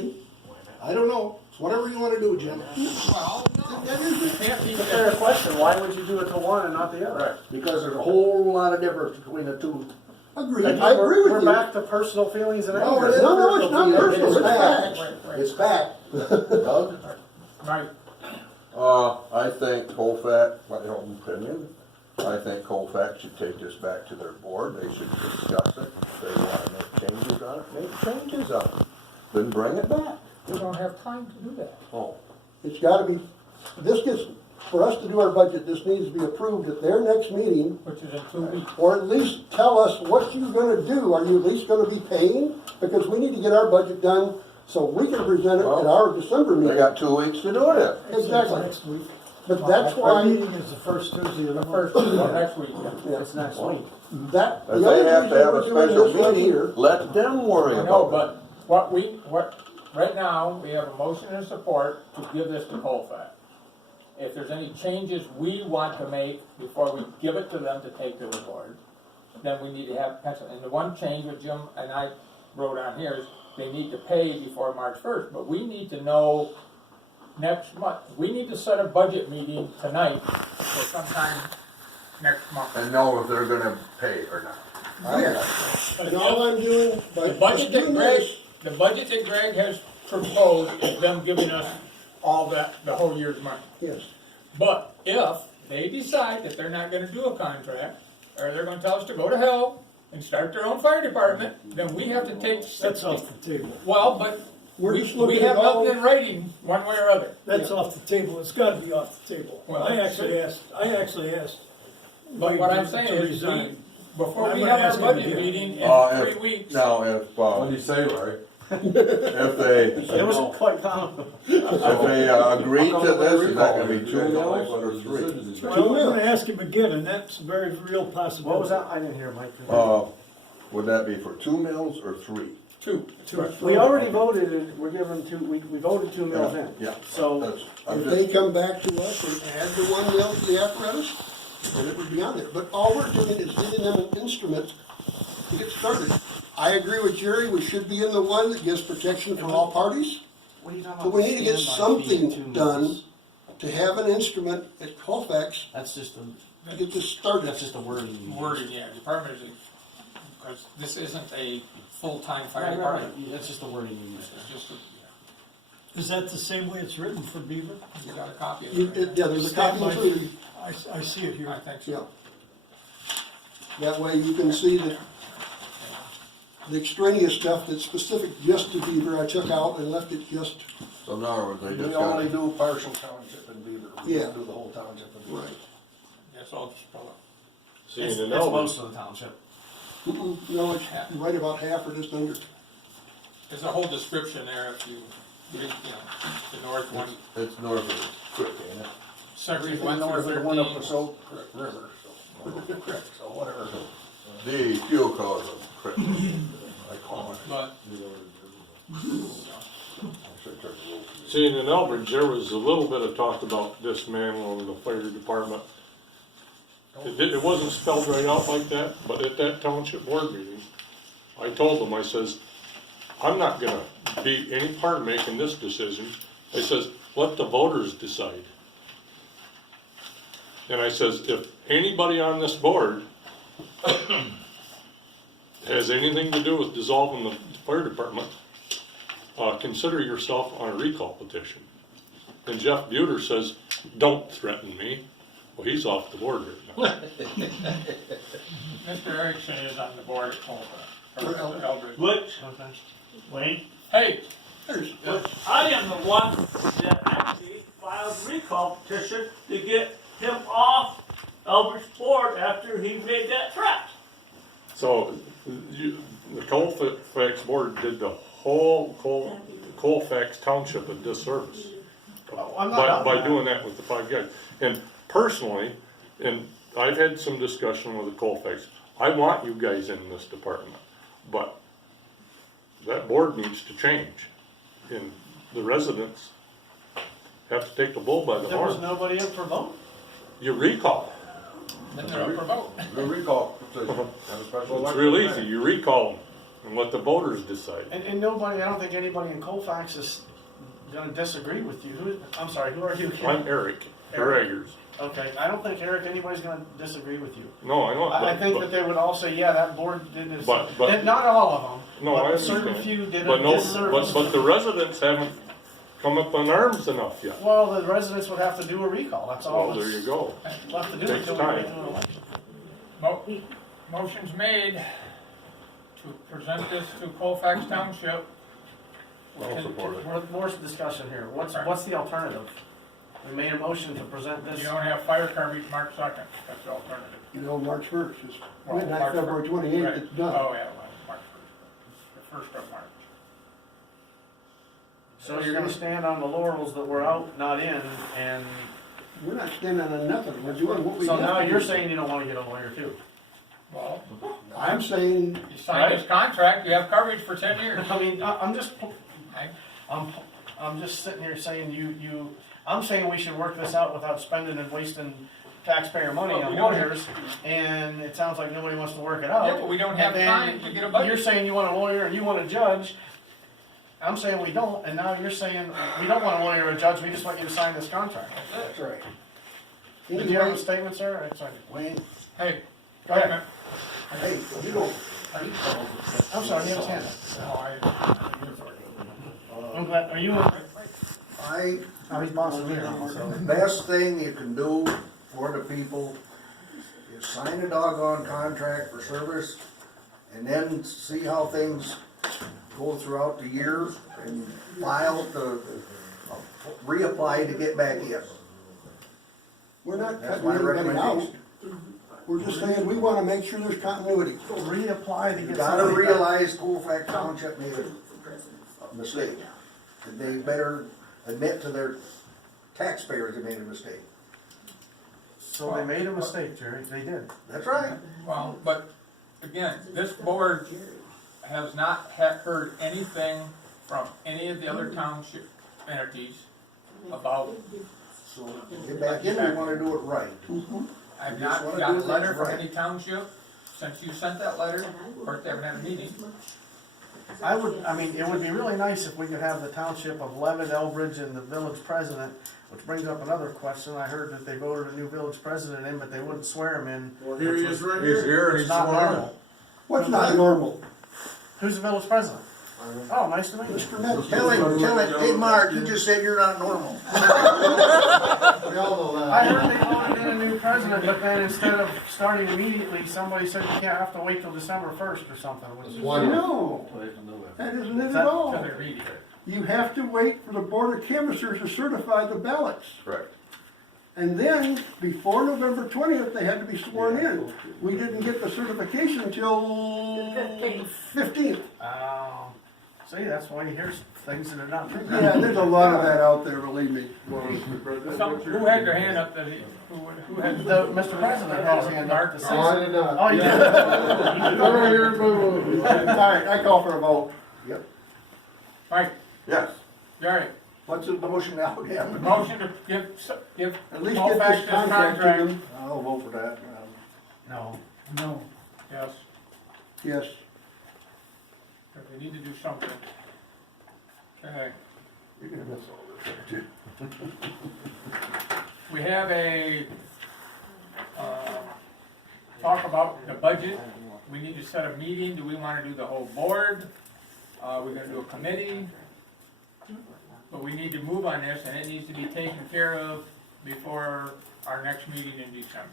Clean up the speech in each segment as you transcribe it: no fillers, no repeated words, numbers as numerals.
question. I don't know. It's whatever you want to do, Jim. Well, no. That is It's a fair question, why would you do it to one and not the other? because there's a whole lot of difference between the two. Agreed. And I agree with we're you. back to personal feelings and No, anger. it isn't. No, it's not personal. It's It's facts. It's fact. Doug? Right. I think Colfax, my own opinion, I think Colfax should take this back to their board, they should discuss it, if they wanna make changes on it, make changes on it, then bring it back. We don't have time to do that. Oh, It's gotta be, this gets, for us to do our budget, this needs to be approved at their next meeting, Which is in 2 weeks. or at least tell us what you're gonna do. Are you at least gonna be paying? Because we need to get our budget done so we can present it at our December they meeting. got 2 weeks to do it Exactly. Next week. But that's Our why, meeting is the first Tuesday of the First, month. or next week. yeah, It's next week. that, the in. If other they have reason to have we're a doing special this right meeting, here. let them worry I know, about it. but right now, we have a motion and support to give this to Colfax. If there's any changes we want to make before we give it to them to take to the board, then we need to have pencil. And the one change that Jim and I wrote on here is they need to pay before March 1st, but we need to know next month. We need to set a budget meeting tonight for sometime next month. And know if they're gonna pay or not. Yes. And all I'm doing, by The budget just that doing Greg, this, the budget that Greg has proposed is them giving us all that, the whole year's money. yes. But if they decide that they're not gonna do a contract, or they're gonna tell us to go to hell and start their own fire department, then we have to take That's 60. off the table. Well, but We're we just looking have at all- nothing in writing, one way or other. That's off the table, it's gotta be off the table. Well, I actually asked. But what I'm Wade saying to is, resign. before I'm we gonna have our ask him budget again. meeting in If- 3 weeks. Now, if, What do you say, Larry? if they, It was quite common. if they agree to this, is that gonna be 2 mills or 3? Well, we're gonna ask him again, and that's a very real possibility. What was that? I didn't hear Mike. Would that be for 2 mills or 3? Two. We already voted, we're giving we voted 2 mills in. Yeah. So, That's, I'm If just, they come back to us and add the 1 mil to the apparatus, then it would be on there. But all we're doing is giving them an instrument to get started. I agree with Jerry, we should be in the one that gives protection for all parties. what are you talking But about? we need to get Standby fee, 2 something mills. done to have an instrument at Colfax That's just to get this started. that's just a wording. Wording, yeah, department is, because this isn't a full-time fire Right, right, department. right. That's just a wording you use. It's just, yeah, Is that the same way it's written for Beaver? you got a copy of You- it. Yeah, there's a copy Standby included. fee. I see it I here. think so. Yeah. That way you can see that the extraneous stuff that's specific just to Beaver, I took out and left it just, so in other words, they We just only gotta, do partial township in Beaver. We Yeah. don't do the whole township in Beaver. right. That's all just spell It's most of the township. No, it's right about half or just under. There's a whole description there if you read, the north one. it's north of the creek, ain't it? Section One 1 north through of the one up the 13. Salt River, so whatever. The fuel calls them creek, I call it. But, See, in Elbridge, there was a little bit of talk about dismantling the fire department. It wasn't spelled right out like that, but at that township board meeting, I told them, I says, I'm not gonna be any part of making this decision. I says, let the voters decide. And I says, if anybody on this board has anything to do with dissolving the fire department, consider yourself on a recall petition. And Jeff Buter says, don't threaten me. Well, he's off the board right now. Mr. Erickson is on the board at Colfax, or Eldridge. Which, Wayne, Hey, There's, I am the one that actually filed a recall petition to get him off Elbert's board after he made that threat. So, the Colfax board did the whole Colfax township a disservice I'm not by doing that with the 5 guys. And personally, and I've had some discussion with the Colfax, I want you guys in this department, but that board needs to change. And the residents have to take the bull by the There was horn. nobody in for vote. You recall. then they're up for vote. The recall petition. Have a special It's election real there. easy, you recall them. and let the voters decide. And nobody, I don't think anybody in Colfax is gonna disagree with you. I'm sorry, who are you? I'm Eric, Eric. Eggers. Okay, I don't think, Eric, anybody's gonna disagree with you. No, I know. I think but- that they would all say, yeah, that board did this. But- And not all of them. No, I but certain understand. few did But a no, disservice. but the residents haven't come up in arms enough yet. Well, the residents would have to do a recall, that's all Well, there you that's go. left to do Takes until we time. get to an election. Motion's made to present this to Colfax Township. I'll support it. More discussion here. What's the alternative? We made a motion to present this. You don't have fire car reach March 2nd, that's the alternative. You know, March first, it's Well, midnight, March February 1st, 28th, right. it's done. Oh, yeah, well, March 1st, the 1st of March. So you're gonna stand on the laurels that we're out, not in, and We're not standing on nothing, we're doing what we so have now to you're do. saying you don't wanna get a lawyer too? Well, I'm saying, you sign this contract, you have coverage for 10 years. I mean, I'm just, I- I'm just sitting here saying I'm saying we should work this out without spending and wasting taxpayer money Well, on we don't- lawyers, and it sounds like nobody wants to work it out. Yeah, but we don't have And then time to get a budget. You're saying you want a lawyer and you want a judge. I'm saying we don't, and now you're saying we don't want a lawyer or a judge, we just want you to sign this contract. That's right. Did you have a statement, sir? It's like, Wayne, Hey, go ahead. hey, you don't, I'm sorry, he has his hand up. I'm glad, are you, oh, he's bossing me around, so. the best thing you can do for the people is sign a doggone contract for service and then see how things go throughout the year and file to reapply to get back in. we're not That's cutting my anybody out. recommendation. We're just saying, we wanna make sure there's continuity. Reapply to You get gotta somebody back. realize Colfax Township made a mistake. And they better admit to their taxpayers they made a mistake. So they made a mistake, Jerry, they did. That's right. well, but again, this board has not heard anything from any of the other township entities about, So get back in, we wanna do it right. I've We just not wanna got do a letter things from right. any township since you sent that letter. Of course, they haven't had a meeting. I mean, it would be really nice if we could have the township of Levitt, Elbridge, and the village president, which brings up another question. I heard that they voted a new village president in, but they wouldn't swear him in. Well, here he which is was- right here. It's not normal. What's not normal? Who's the village president? Oh, nice to meet you. Mr. Metz. Tell him, hey, Mark, you just said you're not normal. We all know that. I heard they voted in a new president, but then instead of starting immediately, somebody said you can't have to wait till December 1st or something, which is. No, that isn't it Is at that- all. Till they read it. You have to wait for the Board of Canvassers to certify the ballots. Correct. And then, before November 20th, they had to be sworn in. We didn't get the certification until 15th. Oh, see, that's why you hear things that are not true. Yeah, there's a lot of that out there, believe me. Who had their hand up that he, who had? Mr. President has his hand up to say. I did not. Oh, you did? I'm right here, boo. All right, I call for a vote. Yep. Mike, Yes. Jerry, What's the motion now again? motion to give At least get Colfax this this contract to contract. them. I'll vote for that. No. No. Yes, Yes. but they need to do something. Okay. We have a, talk about the budget. We need to set a meeting. Do we wanna do the whole board? We're gonna do a committee. But we need to move on this and it needs to be taken care of before our next meeting in December.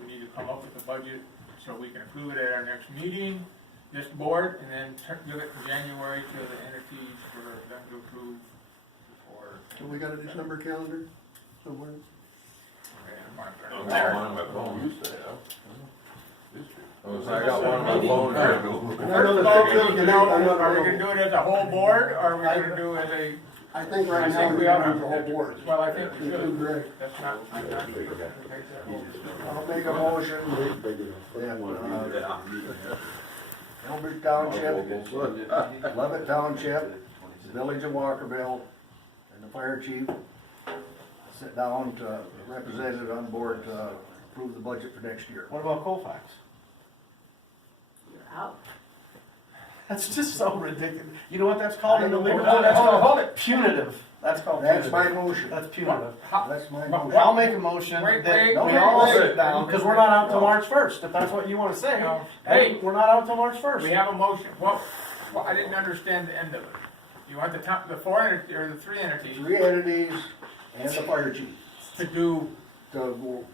We need to come up with a budget so we can approve it at our next meeting, this board, and then give it in January to the entities for them to approve or. So we got a December calendar somewhere? I got one on my phone here. First of all, we need to know, are we gonna do it as a whole board, or are we gonna do it as a, I think right I now think we we got are. the whole board. well, I think we It's too should. great. That's not, I'm not. I'll make a motion that, Elbridge Township, Levitt Township, Village of Walkerville, and the fire chief sit down to representative on board to approve the budget for next year. What about Colfax? That's just so ridiculous. You know what that's called in the legal Hold term? it, hold it. Punitive. That's called That's my punitive. motion. That's punitive. That's my But motion. I'll make a motion Wait, that wait, we no, all wait. sit down, because we're not out till March first, if that's what you wanna say. No. Hey. We're not out till March first. We have a motion, well, I didn't understand the end of it. You want the four entities, or the three entities 3 entities and the fire chief to do, to go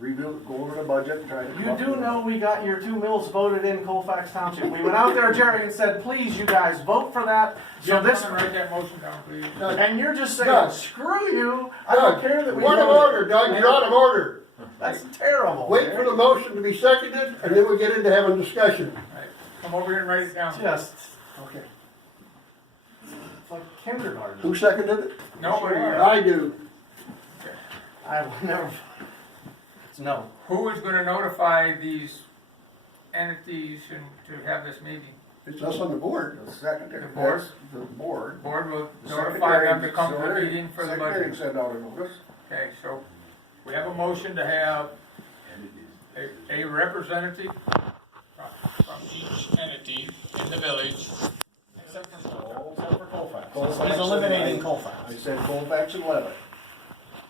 rebuild, go over the budget and try to. come You up do with- know we got your 2 mills voted in Colfax Township. We went out there, Jerry, and said, please, you guys, vote for that. So Jim, this, write that motion down, please. and you're just saying, Doug. screw you, I don't care that we Point of voted. order, Doug, you're out of order. That's terrible. Wait for the motion to be seconded, and then we get into having discussion. Right. Come over here and write it down. Just, Okay. it's like kindergarten. Who seconded it? Nobody, I do. I will never, it's no. who is gonna notify these entities and to have this meeting? It's us on the board. The secretary, The board? that's the board. The board will The notify them to secretary- come to the secretary- meeting for the Secretary budget. send out a notice. Okay, so we have a motion to have a representative from each entity in the village. Except for Colfax. Colfax He's eliminating and- Colfax. I said Colfax and Levitt.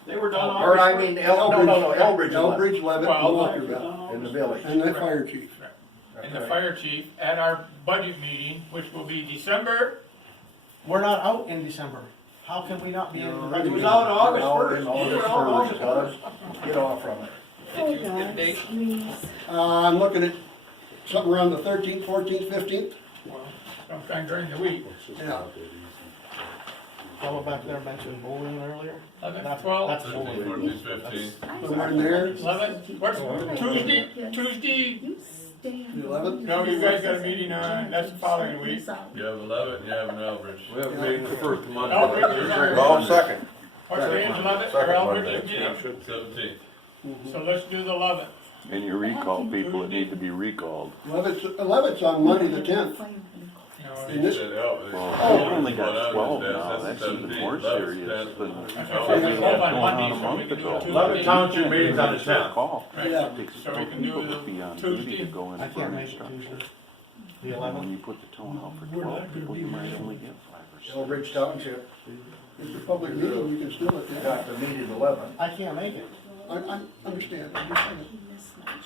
They were done Or I mean, Elbridge, Elbridge and Levitt Elbridge, Levitt, Well, and Walkerville, in the village. and the fire chief. And the fire chief at our budget meeting, which will be December. We're not out in December. How can we not be in the budget? It was out August Now first. in August 1st, Doug. Get off from it. Did you get a date? I'm looking at something around the 13th, 14th, 15th. Well, sometime during the week. Yeah. Fellow back there mentioned bowling earlier. 11, 12, That's bowling. 14, 15. Somewhere in there. 11, what's Tuesday? Tuesday? The 11th. No, you guys got a meeting on, that's the following week. You have 11, you have an Elbridge. We have a meeting the first Monday. Elbridge is on- Well, second. What's the name, 11th, or Second Elbridge Monday. is meeting? 17th. So let's do the 11th. And you recall people that need to be recalled. 11th's on Monday the 10th. No, In this- Said Elbridge. Well, we only got Well, 12 that's- now, that's that's the even 17th. more That's serious 10th. than That's what what we we had have on going Monday, on a so we month can do ago. it Tuesday. 11 township meetings on the 10th. Call. Right. Yeah. It takes So we several can do people the to be on Tuesday. duty to go in I for can't an make it instruction. Tuesday. The And 11th. when you put the tone out for 12 people, you might only get 5 or 6. Elbridge Township It's a public meeting, you can still attend. got the meeting 11. I can't make it. I understand. I understand.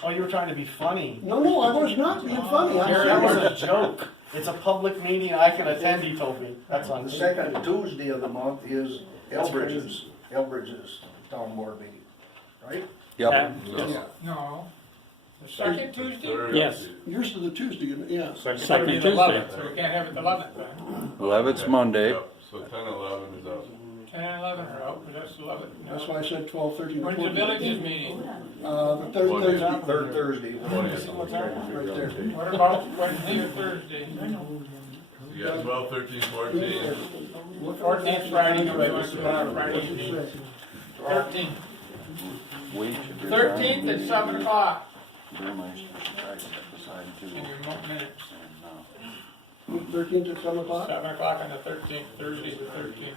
Oh, you were trying to be funny. No, I was not being funny. I'm That was serious. a joke. It's a public meeting, I can attend, he told me. That's on The me. second Tuesday of the month is Elbridge's town board meeting, right? Yep. Yeah. No. The second Tuesday? Third. Yes. Yours is the Tuesday, yeah. It's gonna be the 11th, so we can't have it the 11th then. 11th's Monday. Yep. So 10, 11 is out. 10 and 11 are out, but that's 11. That's why I said 12, 13, When's the 14. village's meeting? The third Thursday, Third Thursday. 20th. right there. What about Wednesday or Thursday? You got 12, 13, 14. 14th Friday, nobody wants to go out Friday evening. 13th. Wait till you're 13th done. at 7 o'clock. Burmeister should try to step aside too. In your minutes. And, 13th at 7 o'clock? 7 o'clock on the 13th, Thursday the 13th.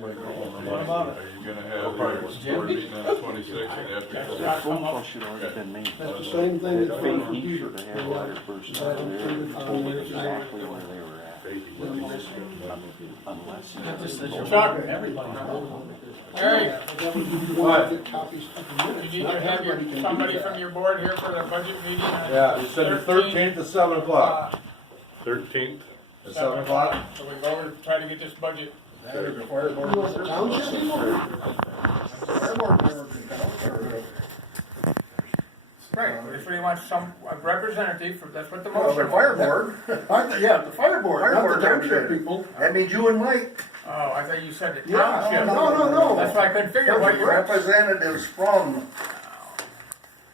What about it? Are you gonna have your board meeting on the 26th and after? That's The not phone come call up. should already been made. That's the same thing as Fake on the he computer. should have had water person out there and told me exactly where they were at. Unless he. Chuck, Everybody. Gary, That would give you one to get copies of the minutes. you need Not to have everybody can do somebody that. from your board here for the budget meeting on Yeah, you said the 13th at 7 o'clock. 13th. At 7 o'clock? So we go over to try to get this budget. That is the fire You board. want the township people? Fire board member can count, or, Right, if we want a representative, that's what the well, the motion fire was. board, Yeah, the fire board, Fire not board the township representative. people. that means you and Mike, Oh, I thought you said the Yeah, township. no. That's why I couldn't figure what you were. representatives from.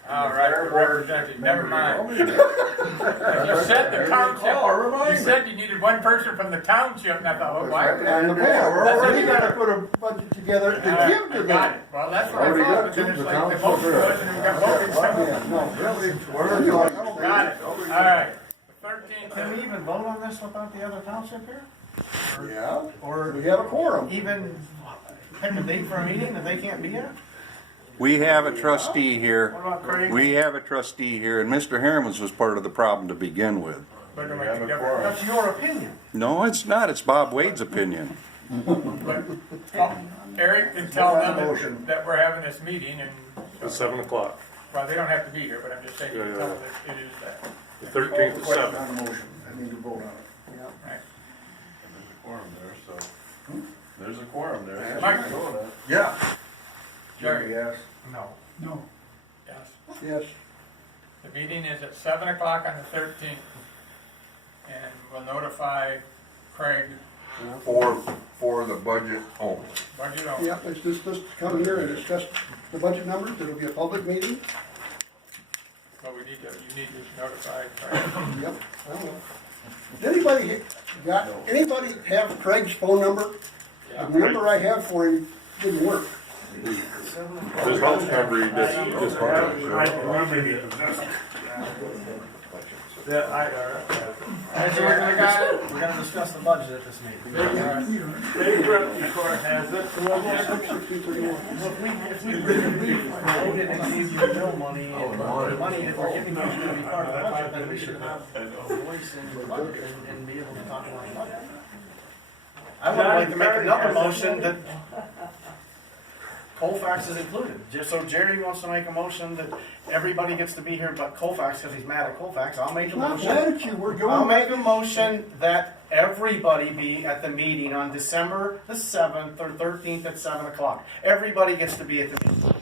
All right, representative, never mind. You said the township, you said you needed one person from the township, and I thought, well, why? And the board, so you gotta put a budget together to give to I got them. it. Well, that's what I Already thought, got but then two, it's the like the township motion there. was, and we got voted somewhere. Got it, all right. 13th, Can we even vote on this without the other township here? Yeah, Or we have a quorum. even pick a date for a meeting that they can't be here? We have a trustee here. What about Craig? We have a trustee here, and Mr. Harriman's was part of the problem to begin with. But it'll We make have a a difference. quorum. That's your opinion. No, it's not, it's Bob Wade's opinion. But, Eric can tell them Motion. that we're having this meeting and, At 7 o'clock, well, they don't have to be here, but I'm just saying, Yeah, tell yeah, them that it is that. the 13th at Question 7. on the motion, I need to vote on it. Right. There's a quorum there, so. There's a quorum there. so Mike? we can vote on it. Yeah. Jerry? Yes. No. No. Yes. Yes. The meeting is at 7 o'clock on the 13th. And we'll notify Craig, For the budget only. budget only. Yeah, it's just come here and discuss the budget numbers, it'll be a public meeting. But you need to notify Craig. Yep. I don't know. Anybody have Craig's phone number? The number I have for him didn't work. His house number, he just I got it. We're gonna discuss the budget at this meeting. Dave Report has it. If we voted and gave you bill money and the money that we're giving you is gonna be part of the budget, then we should have a voice in the budget and be able to talk about the budget. I would like to make another motion that Colfax is included. Just so Jerry wants to make a motion that everybody gets to be here but Colfax because he's mad at Colfax. I'll make a Not motion. mad at you, we're I'll going. make a motion that everybody be at the meeting on December the 7th or 13th at 7 o'clock. Everybody gets to be at the meeting,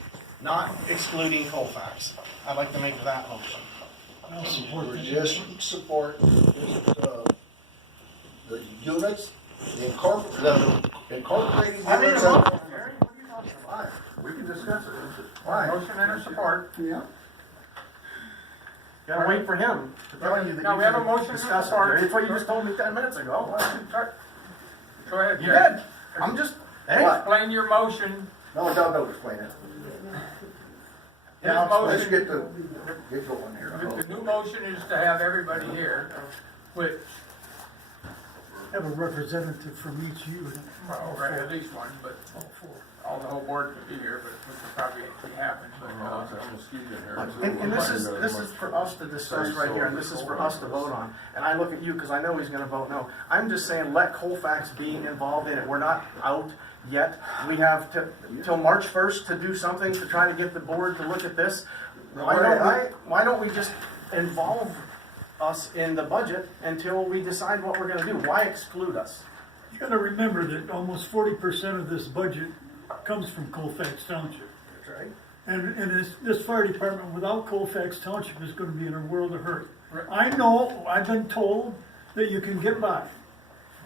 not excluding Colfax. I'd like to make that motion. I'll support Or that. just support the units, the incorporated I made a units. motion, Jerry. What are you talking about? We can discuss it. Motion and a support. Yeah. Gotta wait for him to tell you that No, you we have a can motion discuss it, for- Jerry. That's what you just told me 10 minutes ago. Go ahead, You Jerry. did. I'm just, hey. Explain your motion. No, don't explain it. His Let's motion, get going here. the new motion is to have everybody here, which, Have a representative from each unit. well, right, at least one, but all the whole board could be here, but which will probably happen, but, I'm mosquito here. And this is for us to discuss right here, and this is for us to vote on. And I look at you, because I know he's gonna vote no. I'm just saying, let Colfax be involved in it. We're not out yet. We have till March 1st to do something, to try to get the board to look at this. Why don't we just involve us in the budget until we decide what we're gonna do? Why exclude us? You gotta remember that almost 40% of this budget comes from Colfax Township. That's right. And this fire department without Colfax Township is gonna be in a world of hurt. I know, I've been told that you can get by,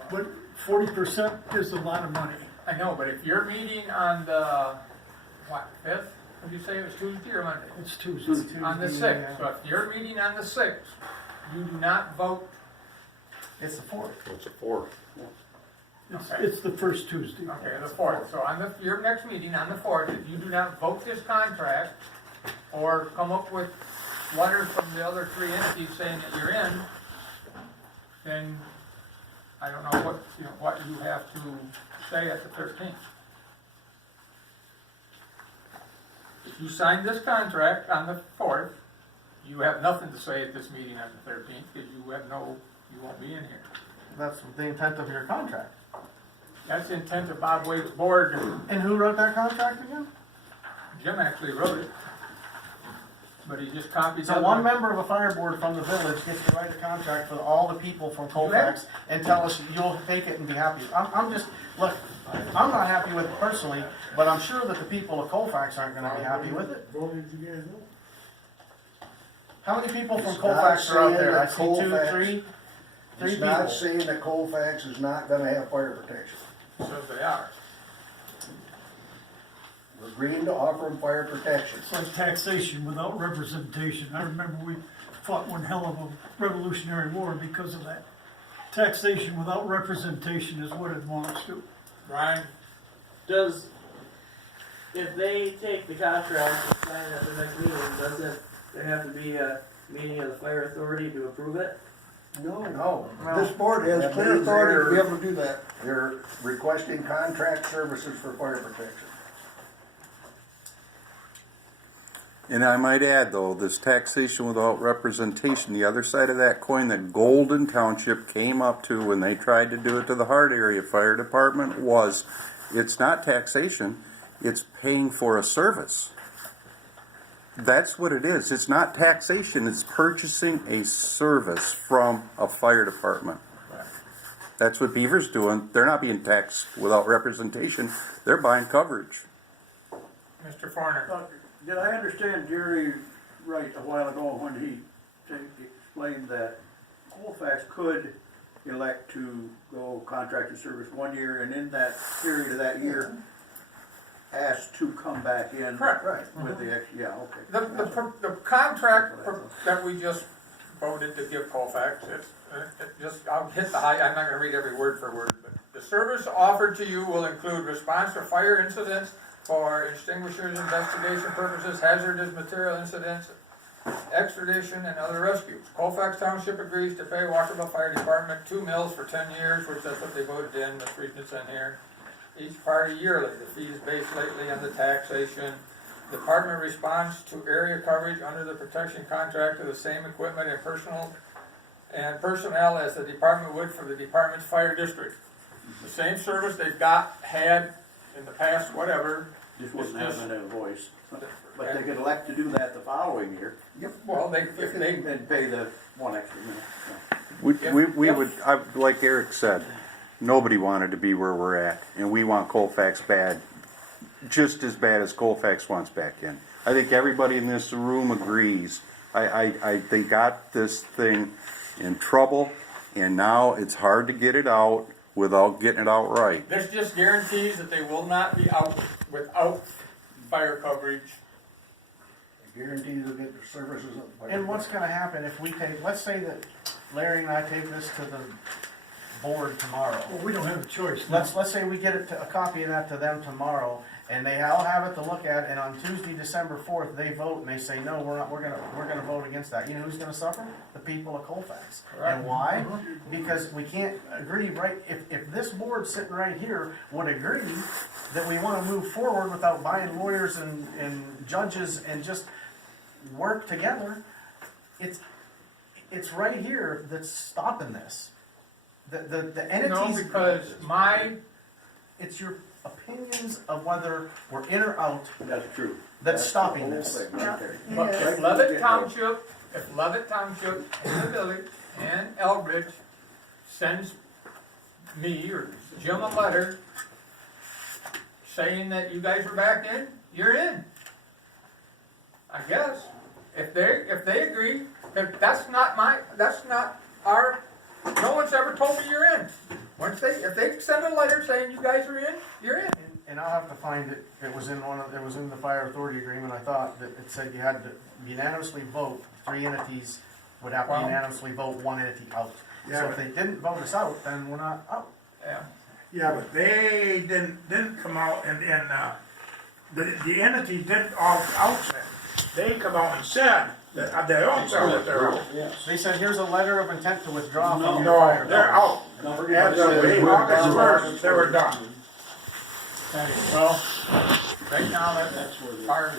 but 40% is a lot of money. I know, but if you're meeting on the, what, 5th? What did you say, it was Tuesday or Monday? It's Tuesday. On the 6th, so if you're meeting on the 6th, you do not vote, It's the 4th. It's a 4. It's the first Tuesday. okay, the 4th. So on your next meeting on the 4th, if you do not vote this contract, or come up with letters from the other three entities saying that you're in, then I don't know what you have to say at the 13th. If you sign this contract on the 4th, you have nothing to say at this meeting on the 13th, because you won't be in here. That's the intent of your contract. That's the intent of Bob Wade's board. And who wrote that contract again? Jim actually wrote it, but he just copied. So the one other member of a fire board from the village gets to write a contract for all the people from Colfax and tell us you'll take it and be happy. Look, I'm not happy with it personally, but I'm sure that the people of Colfax aren't gonna be happy with it. How many people from It's Colfax not are out saying there? I that see Colfax- three It's not people. saying that Colfax is not gonna have fire protection. So they are. We're agreeing to offer them fire protection. It's like taxation without representation. I remember we fought one hell of a revolutionary war because of that. Taxation without representation is what it amounts to. Brian? If they take the contract and sign it at the next meeting, doesn't there have to be a meeting of the fire authority to approve it? No. This board has That clear means authority to be they're- able to do that. They're requesting contract services for fire protection. And I might add, though, this taxation without representation, the other side of that coin that Golden Township came up to when they tried to do it to the Hart Area Fire Department was, it's not taxation, it's paying for a service. That's what it is. It's not taxation, it's purchasing a service from a fire department. That's what Beaver's doing. They're not being taxed without representation, they're buying coverage. Mr. Forner. Did I understand Jerry right a while ago when he explained that Colfax could elect to go contracted service 1 year and in that period of that year asked to come back in? Correct. With the, yeah, okay. The contract that we just voted to give Colfax, it just, I'll hit the high, I'm not gonna read every word for word, but the service offered to you will include response to fire incidents for extinguishers, investigation purposes, hazardous material incidents, extradition, and other rescues. Colfax Township agrees to pay Walkerville Fire Department 2 mills for 10 years, which that's what they voted in, the reason it's in here. Each party yearly. The fee is based lately on the taxation. The department responds to area coverage under the protection contract of the same equipment and personnel as the department would for the department's fire district. The same service they've had in the past, whatever. Just wasn't having a voice. But they could elect to do that the following year. Well, if they And pay the one extra minute. We would, like Eric said, nobody wanted to be where we're at, and we want Colfax bad, just as bad as Colfax wants back in. I think everybody in this room agrees. They got this thing in trouble, and now it's hard to get it out without getting it out right. This just guarantees that they will not be out without fire coverage. Guarantees they'll get their services. And what's gonna happen if we take, let's say that Larry and I take this to the board tomorrow. Well, we don't have a choice. Let's say we get a copy of that to them tomorrow, and they all have it to look at, and on Tuesday, December 4th, they vote and they say, no, we're gonna vote against that. You know who's gonna suffer? The people of Colfax. Correct. And why? Because we can't agree, right, if this board sitting right here would agree that we wanna move forward without buying lawyers and judges and just work together, it's right here that's stopping this. The entities. No, because It's your opinions of whether we're in or out That's true. that's stopping the whole this. thing right there. But if Levitt Township and the village and Elbridge sends me or Jim a letter saying that you guys are back in, you're in. I guess. If they agree, that's not our, no one's ever told me you're in. If they send a letter saying you guys are in, you're in. And I'll have to find it, it was in the fire authority agreement, I thought, that it said you had to unanimously vote, 3 entities would have to unanimously vote 1 entity out. So if they didn't vote us out, then we're not out. Yeah. Yeah, but they didn't come out and the entity didn't all out. They come out and said that they also that they're out. They said, here's a letter of intent to withdraw from your No, fire. they're out. As of August 1st, they were done. Okay, well, right now, that's fire.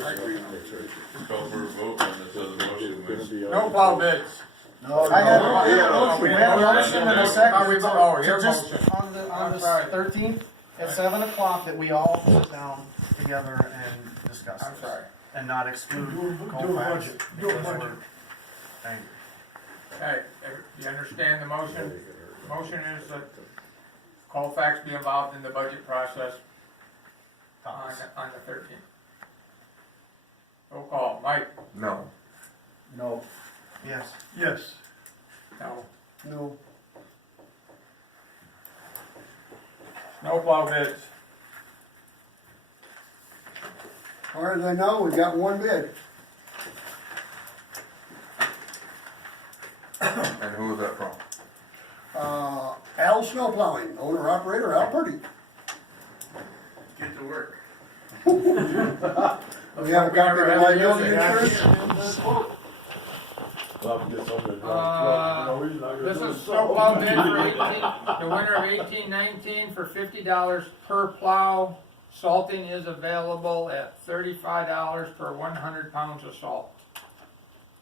Call for a vote on this other motion. No plow bids. I had, we had a motion and a second Oh, to your just, motion. on the sorry. 13th, at 7 o'clock, that we all sit down together and discuss I'm this. sorry. And not exclude Do a Colfax. budget. Do a because budget. we're angry. Okay, you understand the motion? Motion is that Colfax be involved in the budget process on the 13th. Roll call, Mike? No. No. Yes. Yes. No. No. No plow bids. As far as I know, we got 1 bid. And who was that from? Al Snow Plowing, owner operator Al Purdy. Get to work. We have a copy of the liability insurance and quote. This is snow plow bid for the winter of 18-19 for $50 per plow, salting is available at $35 per 100 pounds of salt.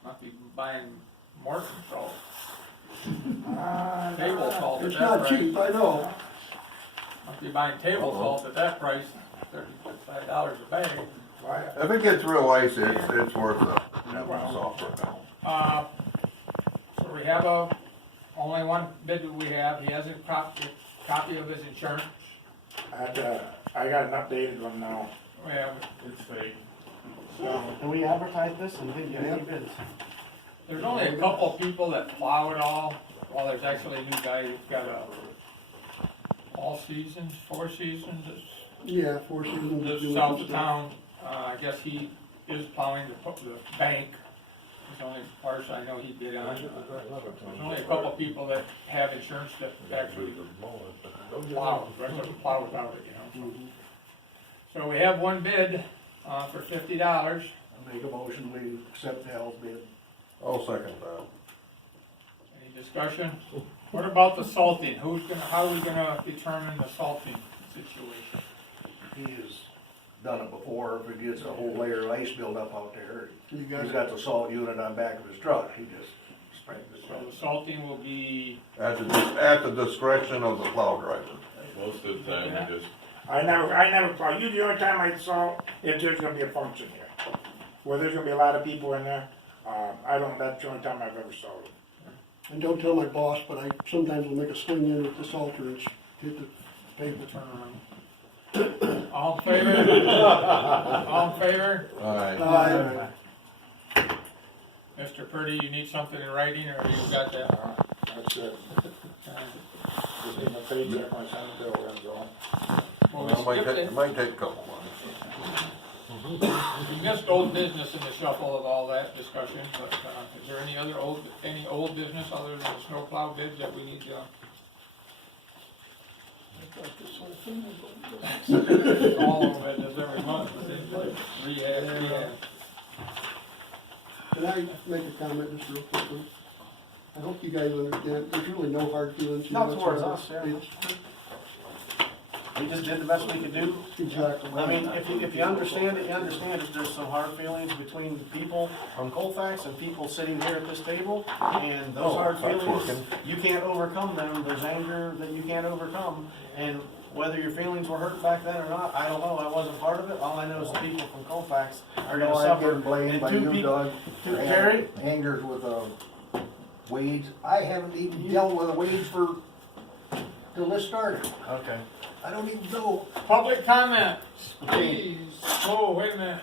Must be buying Morton salt. Table salt at It's that not price. cheap, I know. Must be buying table salt at that price, $35 a bag. If it gets real icy, it's worth the salt for a pound. So we have only one bid that we have. He has a copy of his insurance. I got an updated one now. We have, It's fake. Can we advertise this and get any bids? there's only a couple people that plow it all. Well, there's actually a new guy who's got all seasons, 4 seasons. Yeah, 4 seasons. Just south of town. I guess he is plowing the bank. It's the only parts I know he did on. There's only a couple people that have insurance that actually plow without it, you know. So we have one bid for $50. I make a motion, we accept Hal's bid. I'll second that. Any discussion? What about the salting? How are we gonna determine the salting situation? He has done it before, if it gets a whole layer of ice build up out there. You He's guys, got the salt unit on back of his truck, he just spreads the So salt. the salting will be, At the discretion of the plow driver. Most of the time, we just, I never plow. Usually the only time I salt, if there's gonna be a function here. Where there's gonna be a lot of people in there, that's the only time I've ever salted. and don't tell my boss, but I sometimes will make a swing in with the salter and hit the pavement. turn around. All in favor? All in favor? Alright. Mr. Purdy, you need something in writing, or you got that? That's it. Just need my paycheck, my Senate bill, that's all. Well, Well, we it skipped it. might take a couple months. We missed old business in the shuffle of all that discussion, but, is there any old business other than the snowplow bids that we need to? All of it, is every month, rehash. Can I make a comment just real quickly? I hope you guys understand, there's really no hard feelings. Not towards us, yeah. It's- We just did the best we could do. Exactly. I mean, if you understand it, you understand that there's some hard feelings between people on Colfax and people sitting here at this table, and those hard that's feelings, working. you can't overcome them, there's anger that you can't overcome, and whether your feelings were hurt back then or not, I don't know, I wasn't part of it, all I know is the people from Colfax are gonna I suffer. get blamed And by two you, people- Doug. Jerry? Angers with, weeds. I haven't even dealt with a weed till this started. Okay. I don't even know. Public comments, please. Oh, wait a minute.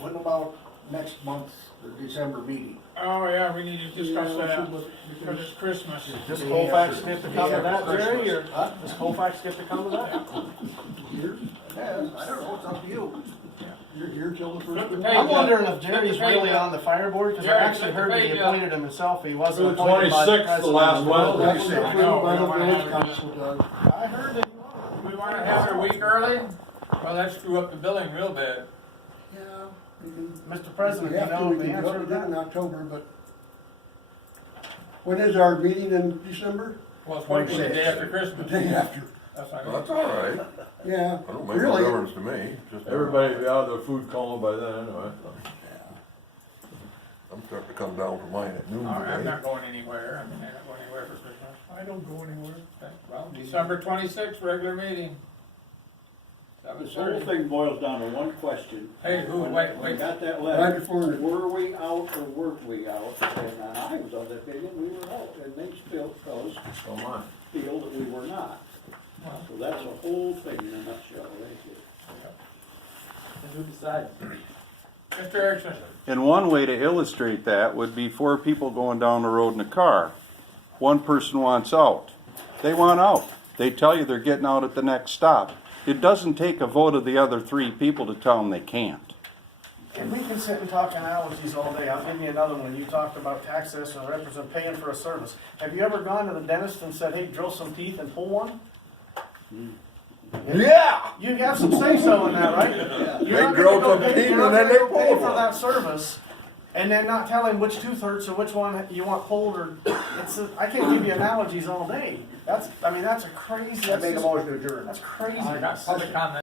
What about next month's, the December meeting? Oh, yeah, we need to discuss Yeah, we that, should look, because it's Christmas. Does Day Colfax after- get to day come to after that, Jerry, or Christmas. Huh? does Colfax get to come to that? Here, Yeah, I don't know, it's up to you. you're here till the Flip first. the of- page. I'm wondering if Flip Jerry's the page really up. on the fire board, because I Jerry, actually flip the heard that he page up. appointed him himself, he wasn't The appointed by the 26th, the last president. one. That was approved by I know, the we don't wanna village have it. council, Doug. I heard that he was. We wanna have it a week early? Well, that screw up the billing real bad. Yeah. we can- Mr. if President, we you have to, know we the can do answer it to again in that? October, but. When is our meeting in December? Well, it's supposed to be the day after The Christmas. day after. That's what I Well, mean. that's alright. Yeah, I don't make no really. difference to me. Just everybody be out of their food coma by then anyway. I'm starting to come down for mine at noon I'm today. not going anywhere, I'm not going anywhere for Christmas. I don't go anywhere. Okay, well, December 26th, regular meeting. This whole 7:30. thing boils down to one question. Hey, who, When wait, we wait. got that Right letter, before, the- were we out or weren't we out? And I was of the opinion we were out, and these fellows Come on. feel that we were not. Well, So that's the whole thing in a nutshell, right here. And who decides? Mr. Erickson, And one way to illustrate that would be 4 people going down the road in a car. One person wants out. They want out. They tell you they're getting out at the next stop. It doesn't take a vote of the other 3 people to tell them they can't. And we can sit and talk analogies all day. I'll give you another one. You talked about taxes and represent paying for a service. Have you ever gone to the dentist and said, hey, drill some teeth and pull one? Yeah! You have some say-so in that, right? You're They not drill gonna go some pay- teeth you're not and then gonna they go pay pull for one. that service and then not tell him which tooth hurts or which one you want pulled or, I can't give you analogies all day. That's a crazy, I make a motion to adjourn. that's crazy. I got public comment.